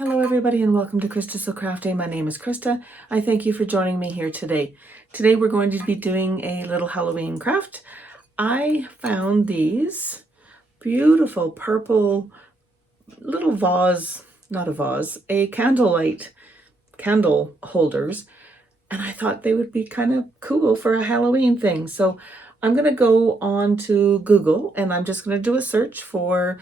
Hello everybody and welcome to Krista So Crafty. My name is Krista. I thank you for joining me here today. Today we're going to be doing a little Halloween craft. I found these beautiful purple little vase, not a vase, a candlelight candle holders, and I thought they would be kind of cool for a Halloween thing. So I'm going to go on to Google and I'm just going to do a search for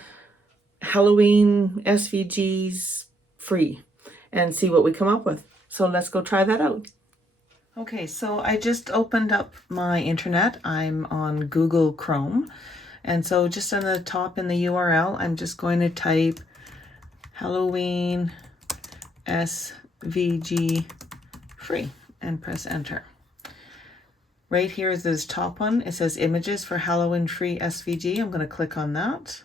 Halloween SVGs free and see what we come up with. So let's go try that out. Okay, so I just opened up my internet. I'm on Google Chrome. And so just on the top in the URL, I'm just going to type Halloween SVG free and press enter. Right here is this top one. It says images for Halloween free SVG. I'm going to click on that.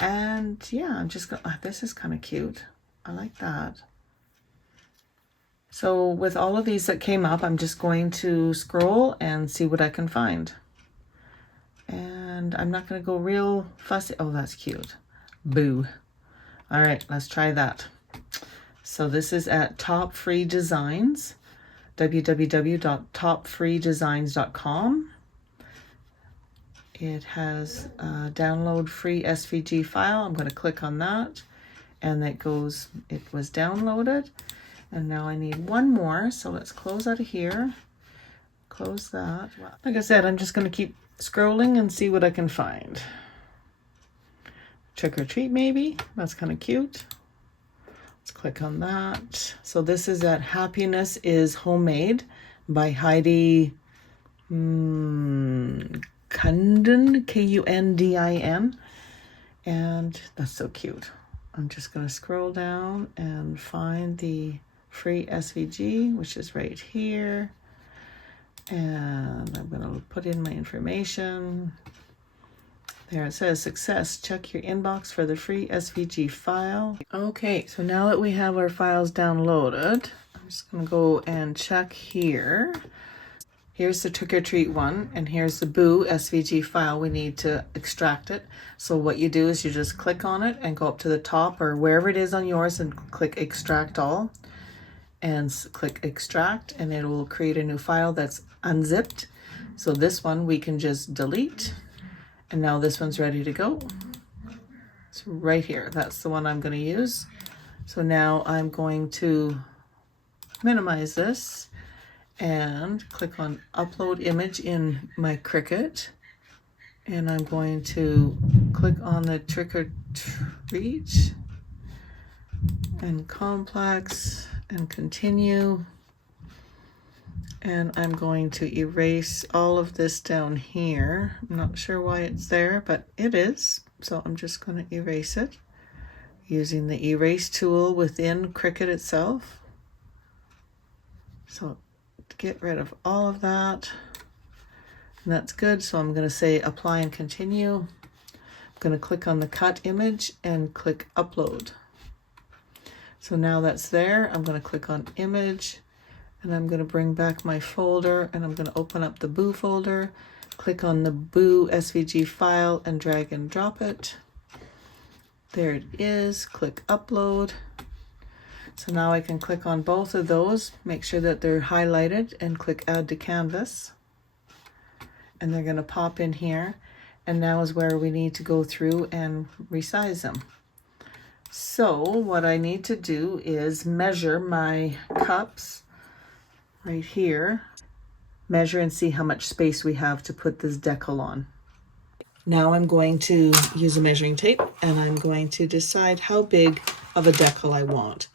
And yeah, I'm just going, this is kind of cute. I like that. So with all of these that came up, I'm just going to scroll and see what I can find. And I'm not going to go real fussy. Oh, that's cute. Boo. All right, let's try that. So this is at Top Free Designs, www.topfreedesigns.com. It has a download free SVG file. I'm going to click on that. And it was downloaded. And now I need one more. So let's close out of here. Close that. Like I said, I'm just going to keep scrolling and see what I can find. Trick or treat maybe. That's kind of cute. Let's click on that. So this is at Happiness is Homemade by Heidi Kundin, Kundin. And that's so cute. I'm just going to scroll down and find the free SVG, which is right here. And I'm going to put in my information. There it says success. Check your inbox for the free SVG file. Okay, so now that we have our files downloaded, I'm just going to go and check here. Here's the trick or treat one, and here's the Boo SVG file. We need to extract it. So what you do is you just click on it and go up to the top or wherever it is on yours and click extract all and click extract, and it will create a new file that's unzipped. So this one we can just delete, and now this one's ready to go. It's right here. That's the one I'm going to use. So now I'm going to minimize this and click on upload image in my Cricut, and I'm going to click on the trick or treat and complex and continue, and I'm going to erase all of this down here. I'm not sure why it's there, but it is, so I'm just going to erase it using the erase tool within Cricut itself. So get rid of all of that, and that's good. So I'm going to say apply and continue. I'm going to click on the cut image and click upload. So now that's there. I'm going to click on image, and I'm going to bring back my folder, and I'm going to open up the Boo folder, click on the Boo SVG file and drag and drop it. There it is. Click upload. So now I can click on both of those, make sure that they're highlighted, and click add to canvas. And they're going to pop in here. And now is where we need to go through and resize them. So what I need to do is measure my cups right here. Measure and see how much space we have to put this decal on. Now I'm going to use a measuring tape, and I'm going to decide how big of a decal I want.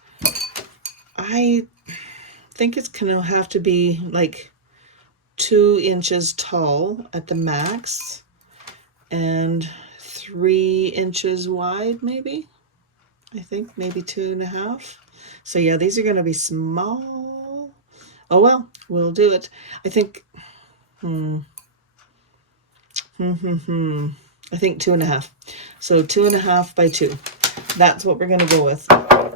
I think it's going to have to be like 2 inches tall at the max and 3 inches wide, maybe. I think maybe 2.5. So yeah, these are going to be small. Oh well, we'll do it. I think, I think 2.5. So 2.5 by 2. That's what we're going to go with.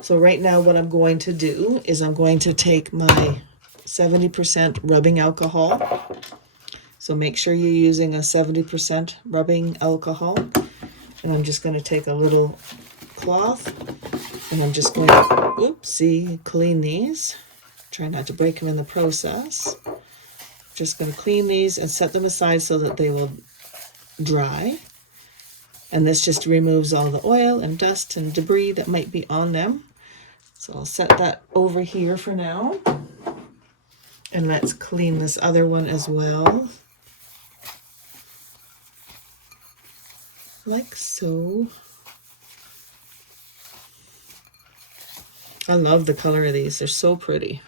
So right now what I'm going to do is I'm going to take my 70% rubbing alcohol. So make sure you're using a 70% rubbing alcohol. And I'm just going to take a little cloth, and I'm just going to, oopsie, clean these. Try not to break them in the process. Just going to clean these and set them aside so that they will dry. And this just removes all the oil and dust and debris that might be on them. So I'll set that over here for now. And let's clean this other one as well. Like so. I love the color of these. They're so pretty.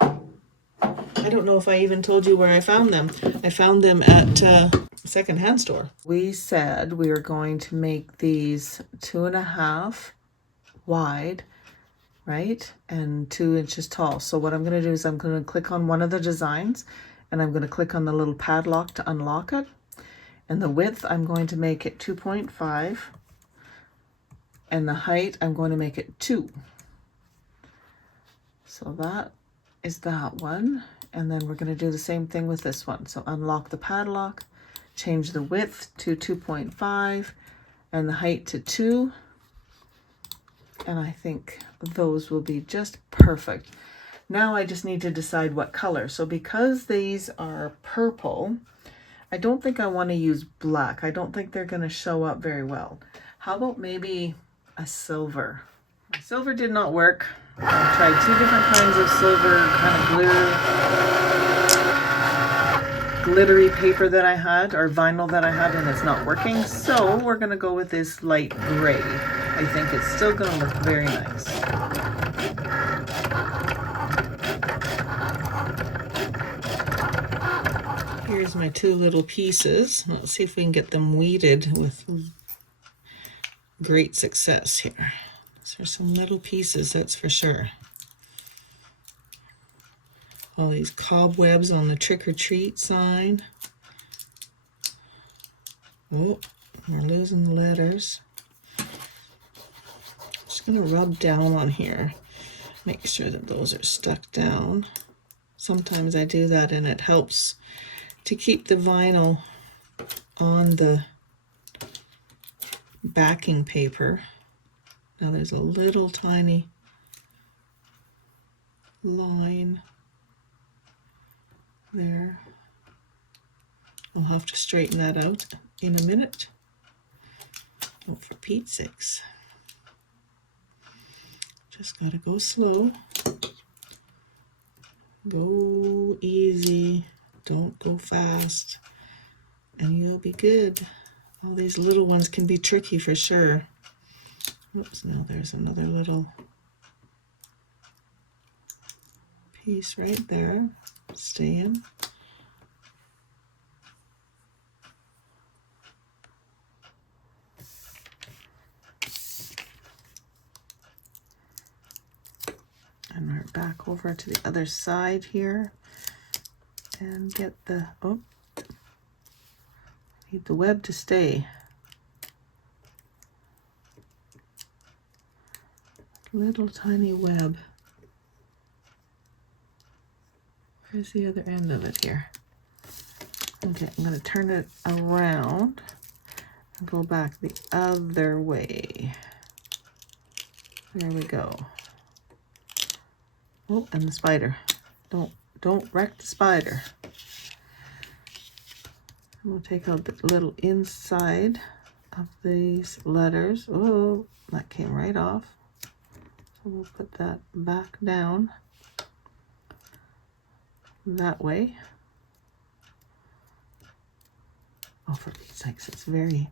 I don't know if I even told you where I found them. I found them at a secondhand store. We said we were going to make these 2.5 wide, right? And 2 inches tall. So what I'm going to do is I'm going to click on one of the designs and I'm going to click on the little padlock to unlock it. And the width, I'm going to make it 2.5. And the height, I'm going to make it 2. So that is that one. And then we're going to do the same thing with this one. So unlock the padlock, change the width to 2.5 and the height to 2. And I think those will be just perfect. Now I just need to decide what color. So because these are purple, I don't think I want to use black. I don't think they're going to show up very well. How about maybe a silver? Silver did not work. I tried 2 different kinds of silver, kind of glittery paper that I had, or vinyl that I had, and it's not working. So we're going to go with this light gray. I think it's still going to look very nice. Here's my 2 little pieces. Let's see if we can get them weeded with great success here. These are some little pieces, that's for sure. All these cobwebs on the trick or treat sign. Oh, we're losing the letters. Just going to rub down on here. Make sure that those are stuck down. Sometimes I do that and it helps to keep the vinyl on the backing paper. Now there's a little tiny line there. I'll have to straighten that out in a minute. Oh, for Pete's sakes. Just gotta go slow. Go easy. Don't go fast. And you'll be good. All these little ones can be tricky for sure. Oops, now there's another little piece right there. Stay in. And we're back over to the other side here and get the, oh, need the web to stay. Little tiny web. Where's the other end of it here? Okay, I'm going to turn it around and go back the other way. There we go. Oh, and the spider. Don't wreck the spider. We'll take out the little inside of these letters. Oh, that came right off. So we'll put that back down that way. Oh, for Pete's sakes, it's very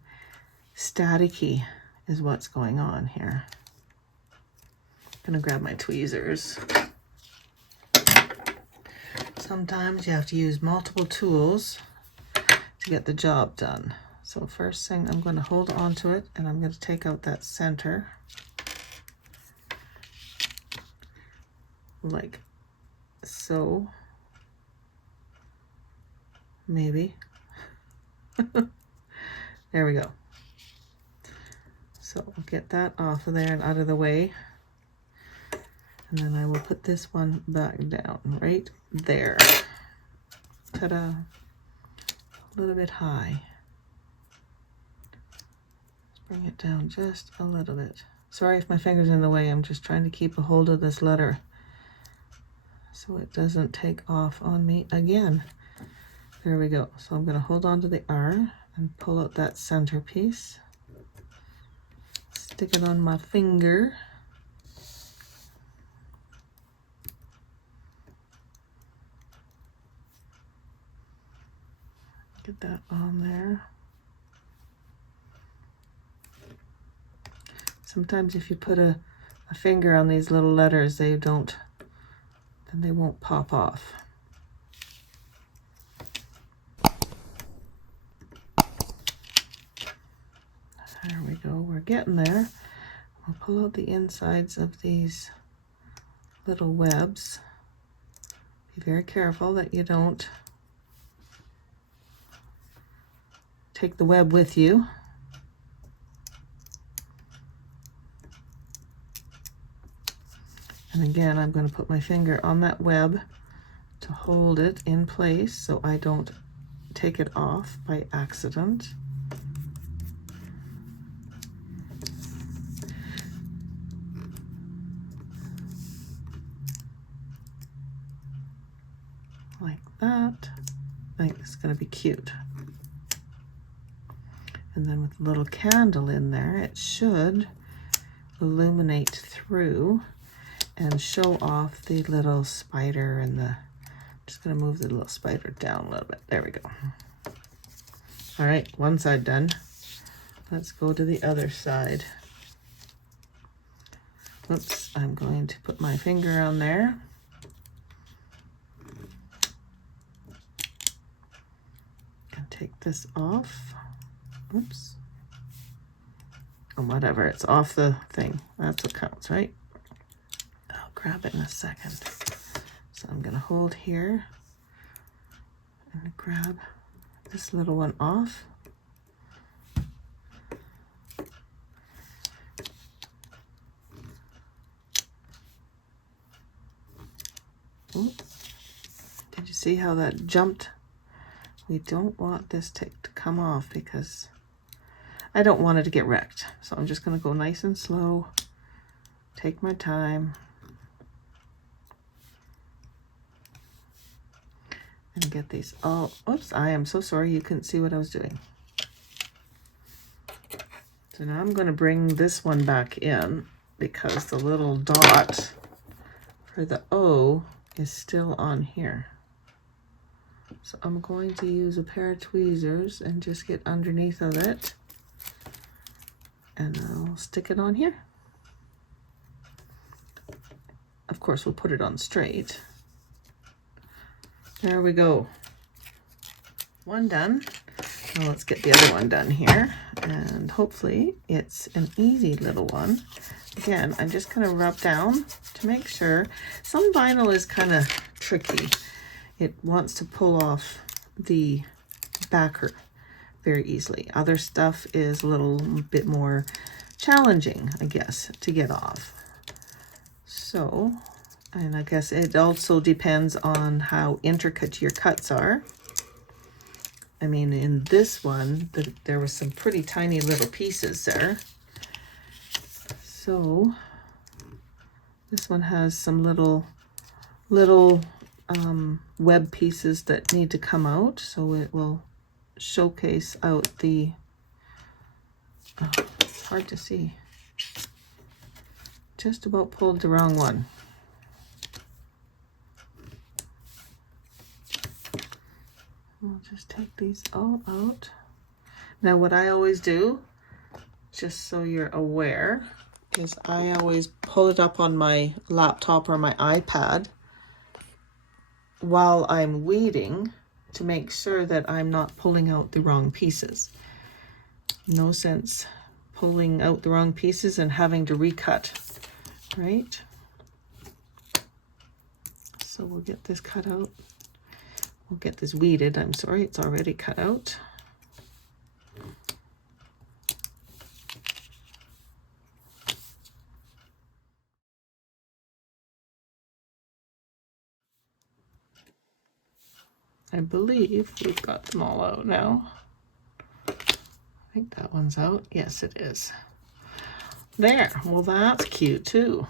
staticky is what's going on here. I'm gonna grab my tweezers. Sometimes you have to use multiple tools to get the job done. So first thing, I'm going to hold on to it and I'm going to take out that center. Like so. Maybe. There we go. So I'll get that off of there and out of the way. And then I will put this one back down right there. Ta-da. A little bit high. Bring it down just a little bit. Sorry if my finger's in the way, I'm just trying to keep a hold of this letter so it doesn't take off on me again. There we go. So I'm going to hold on to the R and pull out that center piece. Stick it on my finger. Get that on there. Sometimes if you put a finger on these little letters, then they won't pop off. There we go, we're getting there. We'll pull out the insides of these little webs. Be very careful that you don't take the web with you. And again, I'm going to put my finger on that web to hold it in place so I don't take it off by accident. Like that. I think it's going to be cute. And then with a little candle in there, it should illuminate through and show off the little spider and the, just gonna move the little spider down a little bit. There we go. All right, one side done. Let's go to the other side. Oops, I'm going to put my finger on there. And take this off. Oops. Oh, whatever, it's off the thing. That's what counts, right? I'll grab it in a second. So I'm gonna hold here and grab this little one off. Ooh. Did you see how that jumped? We don't want this to come off because I don't want it to get wrecked. So I'm just gonna go nice and slow, take my time. And get these all, oops, I am so sorry you couldn't see what I was doing. So now I'm going to bring this one back in because the little dot for the O is still on here. So I'm going to use a pair of tweezers and just get underneath of it. And I'll stick it on here. Of course, we'll put it on straight. There we go. One done. Now let's get the other one done here. And hopefully it's an easy little one. Again, I'm just going to rub down to make sure. Some vinyl is kind of tricky. It wants to pull off the backer very easily. Other stuff is a little bit more challenging, I guess, to get off. So, and I guess it also depends on how intricate your cuts are. I mean, in this one, there were some pretty tiny little pieces there. So this one has some little web pieces that need to come out. So it will showcase out the, it's hard to see. Just about pulled the wrong one. We'll just take these all out. Now what I always do, just so you're aware, is I always pull it up on my laptop or my iPad while I'm weeding to make sure that I'm not pulling out the wrong pieces. No sense pulling out the wrong pieces and having to recut, right? So we'll get this cut out. We'll get this weeded. I'm sorry, it's already cut out. I believe we've got them all out now. think that one's out. Yes, it is. There. Well, that's cute too.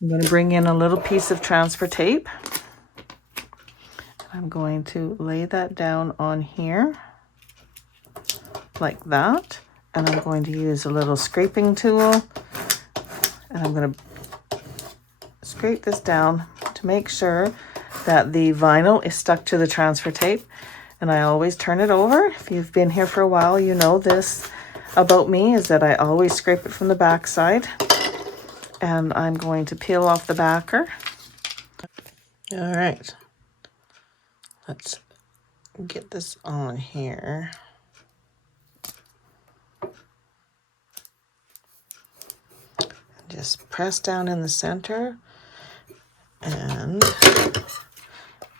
I'm going to bring in a little piece of transfer tape. I'm going to lay that down on here like that. And I'm going to use a little scraping tool. And I'm going to scrape this down to make sure that the vinyl is stuck to the transfer tape. And I always turn it over. If you've been here for a while, you know this about me, is that I always scrape it from the back side. And I'm going to peel off the backer. All right. Let's get this on here. Just press down in the center. And I'm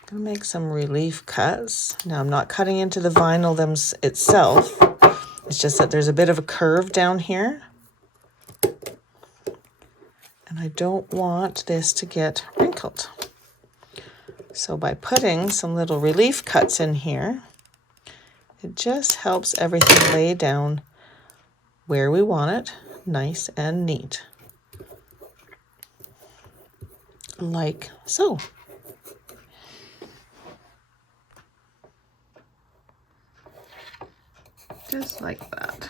gonna make some relief cuts. Now I'm not cutting into the vinyl itself. It's just that there's a bit of a curve down here. And I don't want this to get wrinkled. So by putting some little relief cuts in here, it just helps everything lay down where we want it, nice and neat. Like so. Just like that.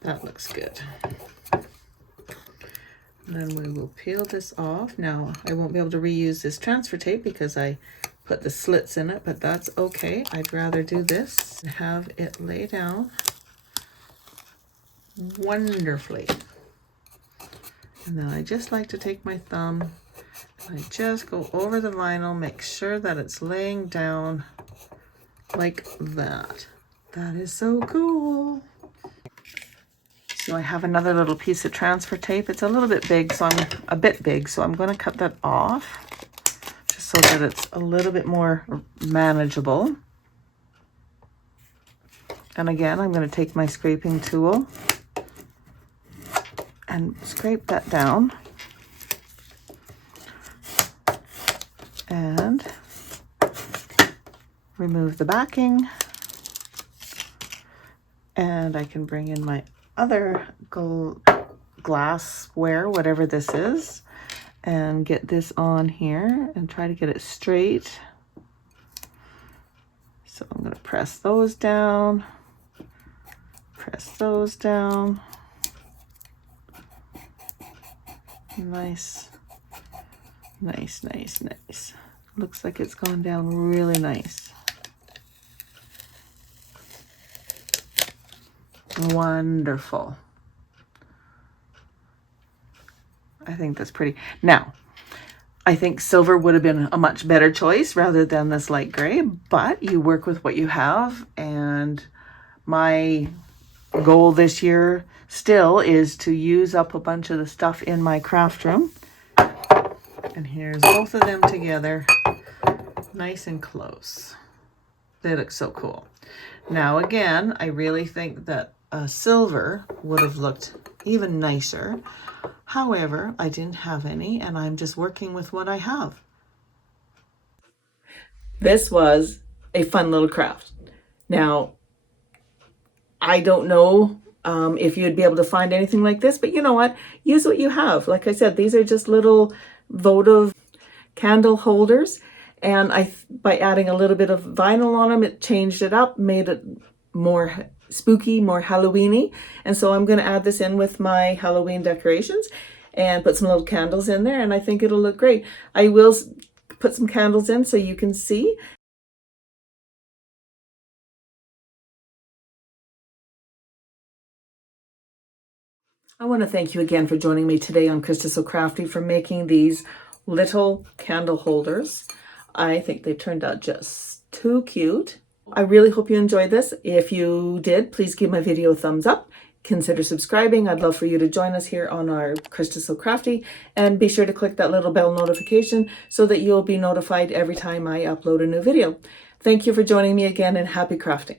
That looks good. And then we will peel this off. Now, I won't be able to reuse this transfer tape because I put the slits in it, but that's okay. I'd rather do this and have it lay down wonderfully. And then I just like to take my thumb and I just go over the vinyl, make sure that it's laying down like that. That is so cool. So I have another little piece of transfer tape. It's a little bit big, so I'm going to cut that off just so that it's a little bit more manageable. And again, I'm going to take my scraping tool and scrape that down. And remove the backing. And I can bring in my other glassware, whatever this is, and get this on here and try to get it straight. So I'm going to press those down, press those down. Nice, nice, nice, nice. Looks like it's gone down really nice. Wonderful. I think that's pretty. Now, I think silver would have been a much better choice rather than this light gray, but you work with what you have. And my goal this year still is to use up a bunch of the stuff in my craft room. And here's both of them together, nice and close. They look so cool. Now again, I really think that silver would have looked even nicer. However, I didn't have any and I'm just working with what I have. This was a fun little craft. Now, I don't know if you'd be able to find anything like this, but you know what? Use what you have. Like I said, these are just little votive candle holders. And by adding a little bit of vinyl on them, it changed it up, made it more spooky, more Halloween-y. And so I'm going to add this in with my Halloween decorations and put some little candles in there, and I think it'll look great. I will put some candles in so you can see. I want to thank you again for joining me today on Krista So Crafty for making these little candle holders. I think they turned out just too cute. I really hope you enjoyed this. If you did, please give my video a thumbs up. Consider subscribing. I'd love for you to join us here on our Krista So Crafty, and be sure to click that little bell notification so that you'll be notified every time I upload a new video. Thank you for joining me again, and happy crafting.